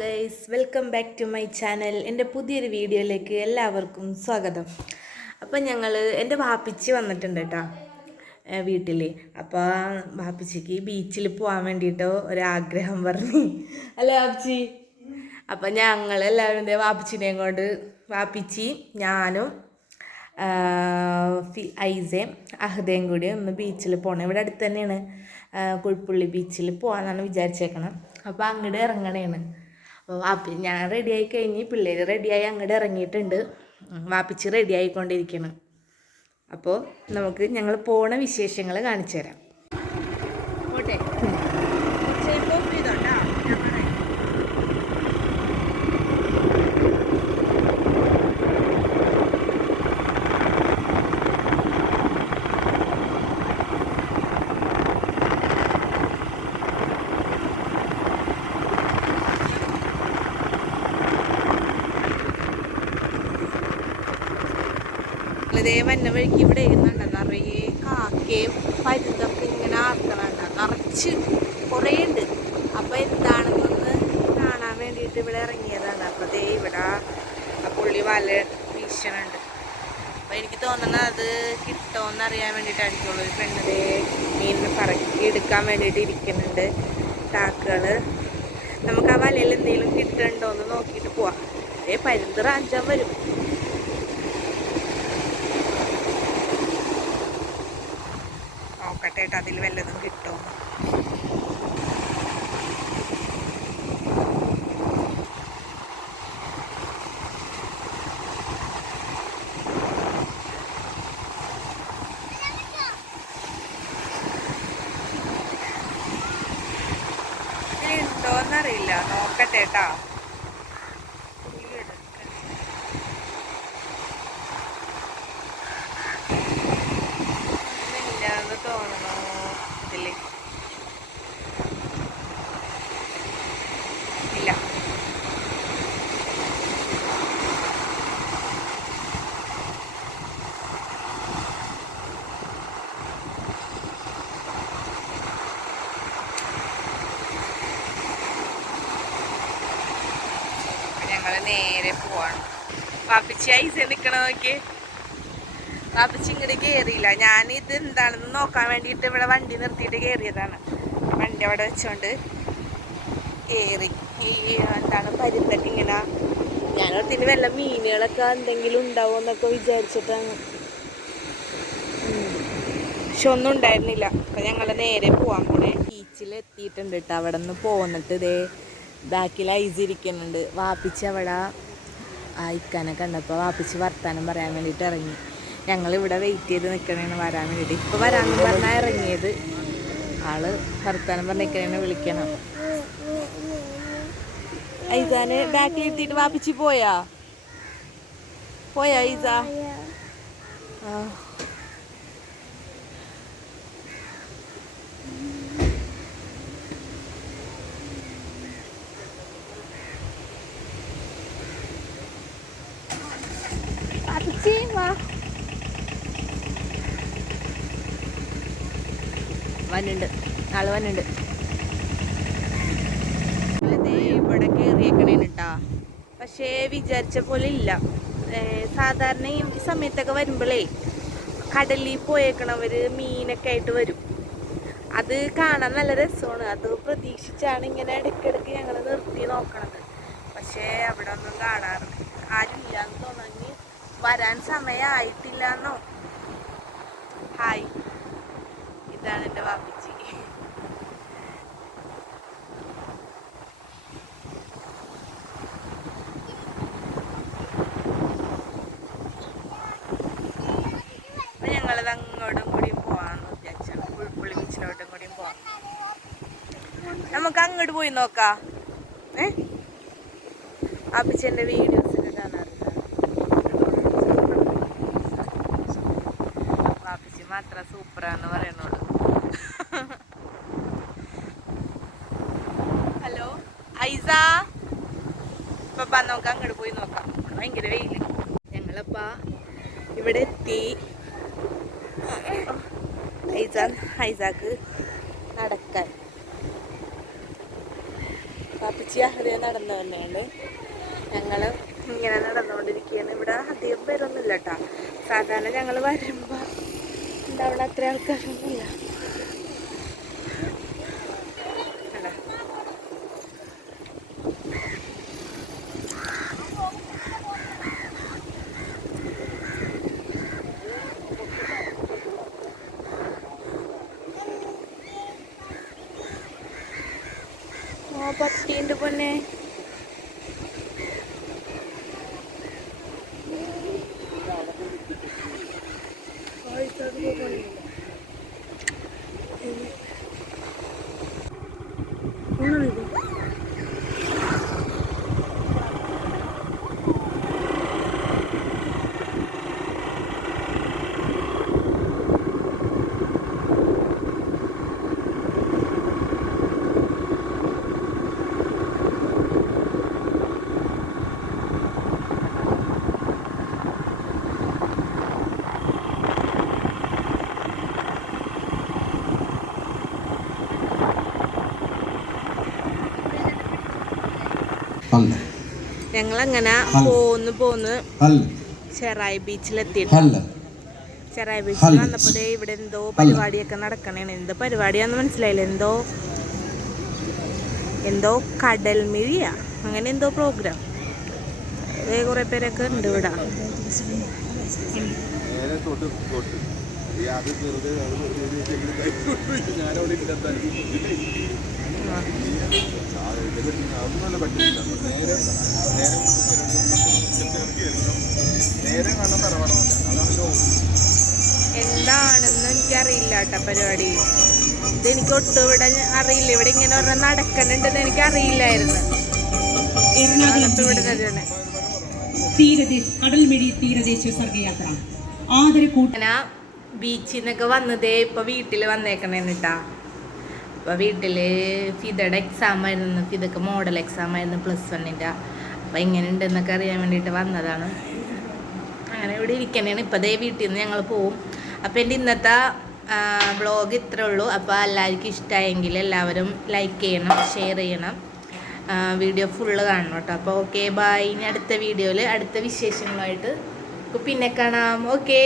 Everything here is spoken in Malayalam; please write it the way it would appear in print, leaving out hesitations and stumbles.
Guys, welcome back to my channel. എൻ്റെ പുതിയൊരു വീഡിയോയിലേക്ക് എല്ലാവർക്കും സ്വാഗതം. അപ്പം എൻ്റെ വാപ്പിച്ചി വന്നിട്ടുണ്ട് കേട്ടോ വീട്ടിൽ. അപ്പോൾ വാപ്പിച്ചിക്ക് ബീച്ചിൽ പോകാൻ വേണ്ടിയിട്ട് ഒരാഗ്രഹം പറഞ്ഞു. അല്ലേ വാപ്പിച്ചി? അപ്പം ഞങ്ങളെല്ലാവരും വാപ്പിച്ചിനെയും കൊണ്ട് വാപ്പിച്ചി, ഞാനും ഐസയും അഹദയും കൂടി ഒന്ന് ബീച്ചിൽ പോകണം. ഇവിടെ അടുത്ത് തന്നെയാണ് കുഴിപ്പുള്ളി ബീച്ചിൽ പോകാമെന്നാണ് വിചാരിച്ചേക്കണം. അപ്പോൾ അങ്ങോട്ട് ഇറങ്ങണേണ്. അപ്പോൾ ഞാൻ റെഡിയായി കഴിഞ്ഞ് പിള്ളേർ റെഡിയായി അങ്ങോട്ട് ഇറങ്ങിയിട്ടുണ്ട്. വാപ്പിച്ച് റെഡി ആയിക്കൊണ്ടിരിക്കണം. അപ്പോൾ നമുക്ക് ഞങ്ങൾ പോണ വിശേഷങ്ങൾ കാണിച്ചു തരാം. ഓട്ടെ ഇതേ വന്ന വഴിക്ക് ഇവിടെ ഇരുന്നുണ്ട് നിറയെ കാക്കയും പരുന്തൊക്കെ ഇങ്ങനെ ആർക്കണുണ്ട്. നിറച്ച് കുറേ ഉണ്ട്. അപ്പോൾ എന്താണെന്നൊന്ന് കാണാൻ വേണ്ടിയിട്ട് ഇവിടെ ഇറങ്ങിയതാണ്. അപ്പോൾ ദേ ഇവിടെ പുള്ളി വല വീശണുണ്ട്. അപ്പോൾ എനിക്ക് തോന്നുന്നത് അത് കിട്ടുമോയെന്ന് അറിയാൻ വേണ്ടിയിട്ടായിരിക്കുള്ളൂ. ഒരു പെണ്ണതേ മീനിന് പറക്കി എടുക്കാൻ വേണ്ടിയിട്ട് ഇരിക്കുന്നുണ്ട്. കാക്കകൾ നമുക്ക് ആ വലയിൽ എന്തെങ്കിലും കിട്ടുന്നുണ്ടോ എന്ന് നോക്കിയിട്ട് പോവാം. പരുന്ത് റാഞ്ചാൻ വരും. നോക്കട്ടെ അതിൽ വല്ലതും കിട്ടുമോ. ഇതിലുണ്ടോന്നറിയില്ല, നോക്കട്ടെ കേട്ടോ. തോന്നണോ ഇതില്? ഇല്ല. ഞങ്ങള് നേരെ പോവാണ്. പാപ്പിച്ചി ഐസ് നിക്കണ നോക്കി. വാപ്പിച്ച് ഇങ്ങോട്ട് കയറിയില്ല. ഞാനിത് എന്താണെന്ന് നോക്കാൻ വേണ്ടിയിട്ട് ഇവിടെ വണ്ടി നിർത്തിയിട്ട് കയറിയതാണ്. വണ്ടി അവിടെ വെച്ചോണ്ട് കയറി. ഈ എന്താണ് പരുന്തൊക്കെ ഇങ്ങനെ ഞാനോടത്തിന് വല്ല മീനുകളൊക്കെ എന്തെങ്കിലും ഉണ്ടാവും എന്നൊക്കെ വിചാരിച്ചിട്ടാണ്. പക്ഷെ ഒന്നും ഉണ്ടായിരുന്നില്ല. അപ്പം ഞങ്ങൾ നേരെ പോകാൻ പോണേ. ബീച്ചിൽ എത്തിയിട്ടുണ്ട് കേട്ടോ. അവിടെ നിന്ന് പോന്നിട്ട് ഇതേ ബാക്കിൽ ഐസ് ഇരിക്കുന്നുണ്ട്. വാപ്പിച്ച് അവിടെ ഇക്കാനെ കണ്ടപ്പോൾ വാപ്പിച്ച് വർത്താനം പറയാൻ വേണ്ടിയിട്ട് ഇറങ്ങി. ഞങ്ങളിവിടെ വെയിറ്റ് ചെയ്ത് നിൽക്കണേണ് വരാൻ വേണ്ടിയിട്ട്. ഇപ്പോൾ വരാമെന്ന് പറഞ്ഞാൽ ഇറങ്ങിയത്. ആള് വർത്താനം പറഞ്ഞ് നിൽക്കണേനെ വിളിക്കണം. ഐസാന് ബാക്കിൽ എത്തിയിട്ട് വാപ്പിച്ച് പോയാ ഐസ? വാപ്പിച്ച് വാ. വന്നുണ്ട്, ആള് വന്നുണ്ട്. ഇവിടെ കയറിയേക്കണേന് കേട്ടാ. പക്ഷേ വിചാരിച്ച പോലെ ഇല്ല. സാധാരണ ഈ സമയത്തൊക്കെ വരുമ്പോഴേ കടലിൽ പോയേക്കണവര് മീനൊക്കെ ആയിട്ട് വരും. അത് കാണാൻ നല്ല രസമാണ്. അത് പ്രതീക്ഷിച്ചാണ് ഇങ്ങനെ ഇടയ്ക്കിടയ്ക്ക് ഞങ്ങൾ നിർത്തി നോക്കണത്. പക്ഷേ അവിടെ ഒന്നും കാണാറില്ല. ആരുമില്ലാന്ന് തോന്നി. വരാൻ സമയമായിട്ടില്ലെന്നോ. ഹായ്, ഇതാണ് എൻ്റെ വാപ്പിച്ചി. അപ്പം ഞങ്ങളത് അങ്ങോട്ടും കൂടിയും പോകാമെന്ന് വിചാരിച്ചാണ്. കുഴിപ്പുള്ളി ബീച്ചിലോട്ടും കൂടിയും പോവാം. നമുക്ക് അങ്ങോട്ട് പോയി നോക്കാം. വാപ്പിച്ചെൻ്റെ വീഡിയോസൊക്കെ കാണാറുണ്ട്. വാപ്പിച്ചി മാത്രം സൂപ്പറാന്ന് പറയണോളൂ. ഹലോ ഐസ, പപ്പാ നോക്കാം. അങ്ങോട്ട് പോയി നോക്കാം. ഭയങ്കര വെയില്. ഞങ്ങളപ്പാ ഇവിടെ എത്തി. ഐസാക്ക് നടക്കാൻ പാപ്പിച്ചി അവിടെ നടന്നു തന്നെയാണ്. ഞങ്ങൾ ഇങ്ങനെ നടന്നുകൊണ്ടിരിക്കുകയാണ്. ഇവിടെ അധികം പേരൊന്നുമില്ല കേട്ടോ. സാധാരണ ഞങ്ങൾ വരുമ്പോൾ ഉണ്ടാവുന്ന അത്ര ആൾക്കാരൊന്നുമില്ല. പട്ടിയുണ്ട് പൊന്നെ. ഞങ്ങളങ്ങനെ പോന്ന് ചെറായി ബീച്ചിലെത്തിയിട്ട് ചെറായി ബീച്ചിൽ വന്നപ്പോഴേ ഇവിടെ എന്തോ പരിപാടിയൊക്കെ നടക്കണേണ്. എന്ത് പരിപാടിയാന്ന് മനസ്സിലായില്ല. എന്തോ കടൽ മിഴിയാ അങ്ങനെ എന്തോ പ്രോഗ്രാം. കുറെ പേരൊക്കെ ഉണ്ട് ഇവിടെ. എന്താണെന്ന് എനിക്കറിയില്ല കേട്ടോ പരിപാടി. ഇതെനിക്ക് ഒട്ടും ഇവിടെ അറിയില്ല. ഇവിടെ ഇങ്ങനെ പറഞ്ഞാൽ നടക്കണുണ്ടെന്ന് എനിക്ക് അറിയില്ലായിരുന്നു. ബീച്ചിൽ നിന്നൊക്കെ വന്നതേ ഇപ്പൊ വീട്ടിൽ വന്നേക്കണേന്ന് കേട്ടാ. അപ്പൊ വീട്ടില് ഫിദയുടെ എക്സാം ആയിരുന്നു. ഫിദക്ക് മോഡൽ എക്സാം ആയിരുന്നു +1. അപ്പൊ എങ്ങനെ ഉണ്ടെന്നൊക്കെ അറിയാൻ വേണ്ടിയിട്ട് വന്നതാണ്. അങ്ങനെ ഇവിടെ ഇരിക്കണേണ്. ഇപ്പൊ ദേ വീട്ടിൽ നിന്ന് ഞങ്ങൾ പോവും. അപ്പൊ എൻ്റെ ഇന്നത്തെ വ്ളോഗ് ഇത്രേ ഉള്ളൂ. അപ്പോൾ എല്ലാവർക്കും ഇഷ്ടമായെങ്കിൽ എല്ലാവരും ലൈക്ക് ചെയ്യണം, ഷെയർ ചെയ്യണം, വീഡിയോ ഫുള്ള് കാണണം കേട്ടോ. അപ്പോൾ ഓക്കെ, ബൈ. ഇനി അടുത്ത വീഡിയോയിൽ അടുത്ത വിശേഷങ്ങളുമായിട്ട് പിന്നെ കാണാം. ഓക്കേ.